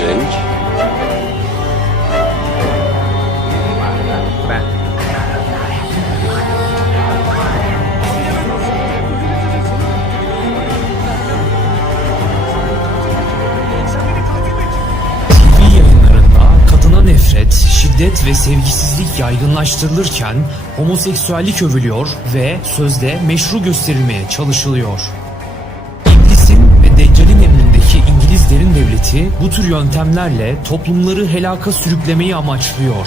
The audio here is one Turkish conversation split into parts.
Cenk. Ben. TV yayınlarında kadına nefret, şiddet ve sevgisizlik yaygınlaştırılırken homoseksüellik övülüyor ve sözde meşru gösterilmeye çalışılıyor. İblisin ve Deccal'in emrindeki İngiliz derin devleti bu tür yöntemlerle toplumları helaka sürüklemeyi amaçlıyor.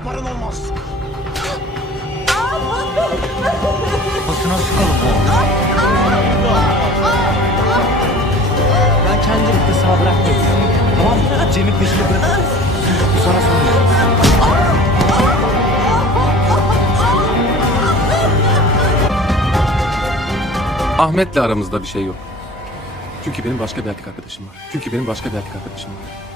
de paran olmaz. Kafasına sıkalım. Ben kendimi kısa bırakmak Tamam mı? Cem'in peşini bırak. Bu sana soruyor. Ahmet'le aramızda bir şey yok. Çünkü benim başka bir erkek arkadaşım var. Çünkü benim başka bir erkek arkadaşım var.